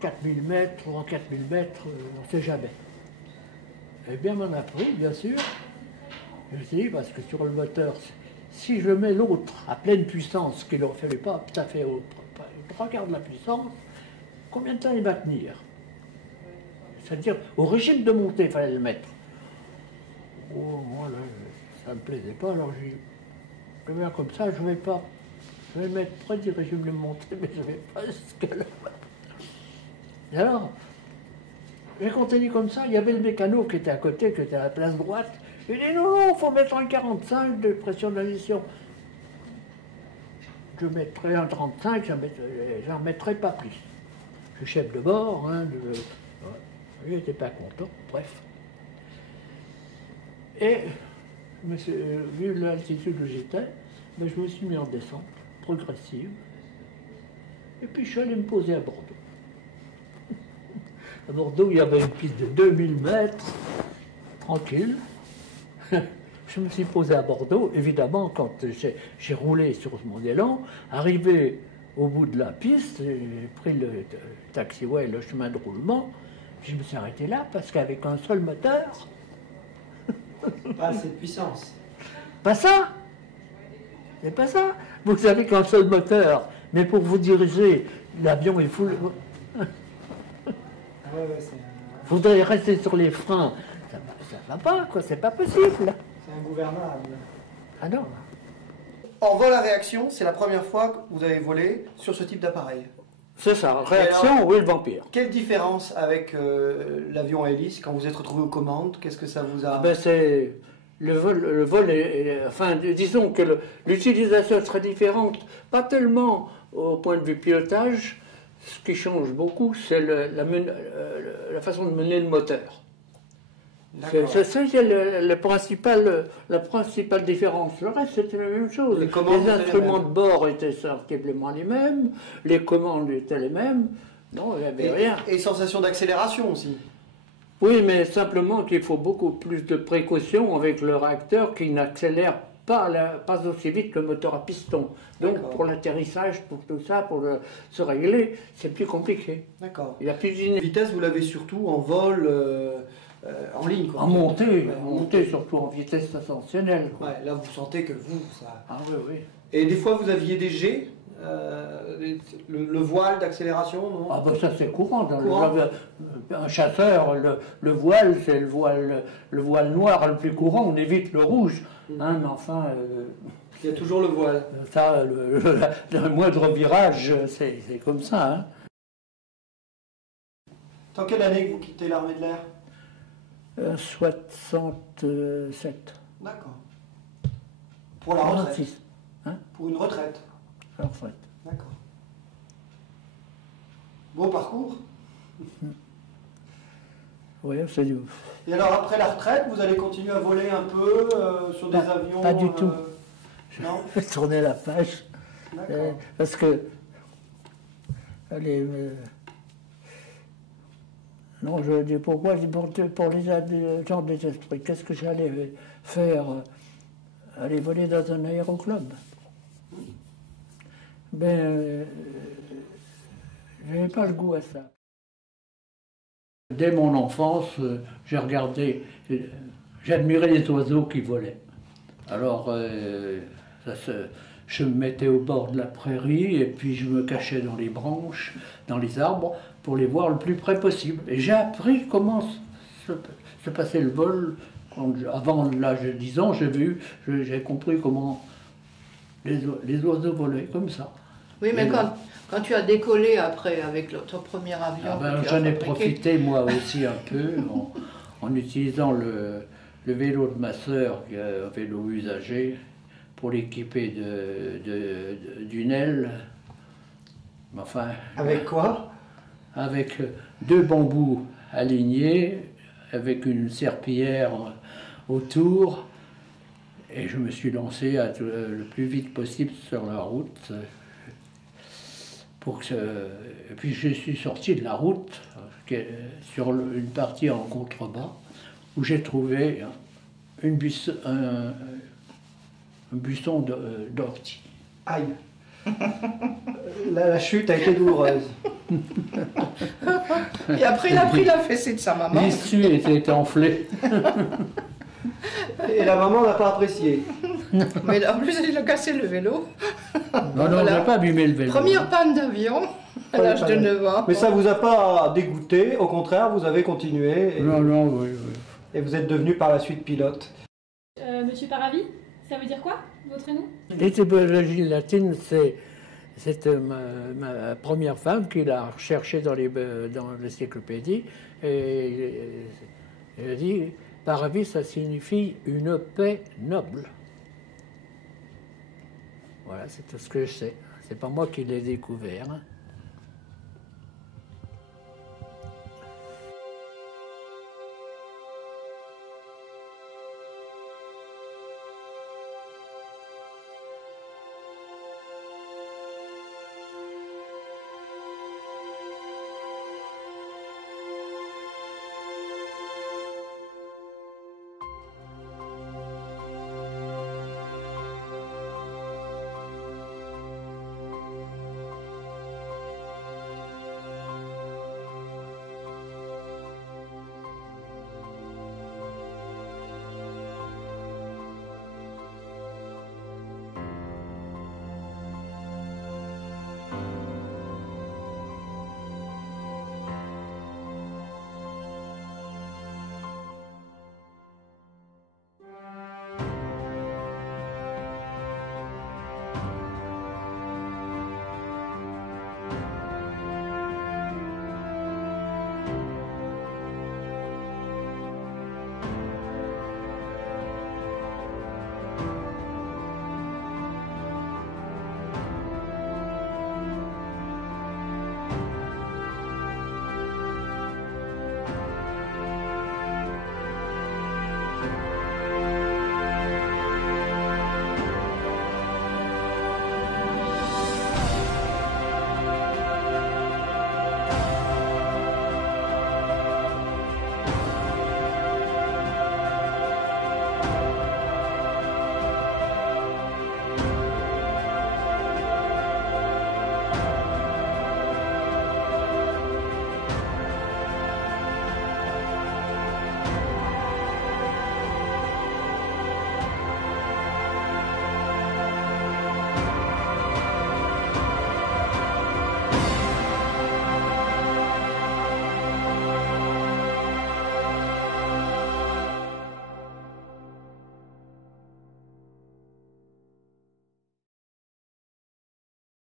4000 mètres, ou en 4000 mètres, on ne sait jamais. Eh bien, m'en a pris, bien sûr. Je me suis dit, parce que sur le moteur, si je mets l'autre à pleine puissance, qu'il n'aurait fallu pas tout à fait haut, regarde la puissance, combien de temps il va tenir? C'est-à-dire, au régime de montée, il fallait le mettre. Oh, moi, là, ça ne me plaisait pas, alors je vais comme ça, je vais mettre près du régime de montée, mais je ne vais pas jusque-là. Et alors, j'ai continué comme ça, il y avait le mécano qui était à côté, qui était à la place droite. Il dit non, il faut mettre un 45 de pression d'addition. Je mettrai un 35, j'en mettrai pas plus. Je suis chef de bord, lui n'était pas content, bref. Et, vu l'altitude où j'étais, je me suis mis en descente progressive. Et puis je suis allé me poser à Bordeaux. À Bordeaux, il y avait une piste de 2000 mètres, tranquille. Je me suis posé à Bordeaux. Évidemment, quand j'ai roulé sur mon élan, arrivé au bout de la piste, j'ai pris le taxiway, le chemin de roulement. Je me suis arrêté là parce qu'avec un seul moteur... Pas assez de puissance. Pas ça. C'est pas ça. Vous avez qu'un seul moteur, mais pour vous diriger, l'avion est full. Vous devez rester sur les freins. Ça va pas, quoi. C'est pas possible. C'est ingouvernable. Ah non. En vol à réaction, c'est la première fois que vous avez volé sur ce type d'appareil. C'est ça, réaction, alors, oui, le vampire. Quelle différence avec l'avion à hélice quand vous êtes retrouvé aux commandes? Qu'est-ce que ça vous a... C'est... Le vol enfin, disons que l'utilisation est très différente, pas tellement au point de vue pilotage. Ce qui change beaucoup, c'est la façon de mener le moteur. C'est la principale différence. Le reste, c'était la même chose. Les instruments de bord étaient sensiblement les mêmes, les commandes étaient les mêmes. Non, il n'y avait rien. Et sensation d'accélération aussi. Oui, mais simplement qu'il faut beaucoup plus de précautions avec le réacteur qui n'accélère pas aussi vite que le moteur à piston. Donc pour l'atterrissage, pour tout ça, pour se régler, c'est plus compliqué. D'accord. Il y a plus d'une vitesse, vous l'avez surtout en vol, en ligne, quoi. En montée, surtout en vitesse ascensionnelle. Ouais, là vous sentez que vous, ça... Ah oui, oui. Et des fois vous aviez des jets, le voile d'accélération, non? Ah ben ça c'est courant. Un chasseur, le voile, c'est le voile noir le plus courant, on évite le rouge. Hein, mais enfin... il y a toujours le voile. Ça, le moindre virage, c'est comme ça. Hein. C'est en quelle année que vous quittez l'armée de l'air? 67. D'accord. Pour la retraite? 46. Hein? Pour une retraite? La retraite. D'accord. Beau parcours. Oui, c'est du... Et alors après la retraite, vous allez continuer à voler un peu sur des avions? Pas du tout. Non? Je vais tourner la page. D'accord. Parce que... Allez... non, je dis pourquoi? Je dis pour les gens des esprits. Qu'est-ce que j'allais faire? Aller voler dans un aéroclub? Ben... j'avais pas le goût à ça. Dès mon enfance, j'ai regardé, j'admirais les oiseaux qui volaient. Alors, je me mettais au bord de la prairie et puis je me cachais dans les branches, dans les arbres, pour les voir le plus près possible. Et j'ai appris comment se passait le vol. Avant l'âge de 10 ans, j'ai compris comment les oiseaux volaient, comme ça. Oui, mais quand tu as décollé après avec ton premier avion... J'en ai profité moi aussi un peu en utilisant le vélo de ma sœur, qui est un vélo usagé, pour l'équiper d'une aile. Enfin, Avec quoi? avec 2 bambous alignés, avec une serpillière autour, et je me suis lancé le plus vite possible sur la route. Et puis je suis sorti de la route sur une partie en contrebas où j'ai trouvé un buisson d'ortie. Aïe. La chute a été douloureuse. Et après, il a pris la fessée de sa maman. L'issue était enflée. Et la maman n'a pas apprécié. Mais en plus, il a cassé le vélo. Non, je n'ai pas abîmé le vélo. Première panne d'avion à l'âge de 9 ans. Mais ça vous a pas dégoûté, au contraire, vous avez continué. Non, oui. Et vous êtes devenu par la suite pilote. Monsieur Paravi, ça veut dire quoi, votre nom? L'étymologie latine, c'est ma première femme qui l'a recherché dans l'encyclopédie. Et elle a dit, Paravi, ça signifie une paix noble. Voilà, c'est tout ce que je sais. C'est pas moi qui l'ai découvert. Hein.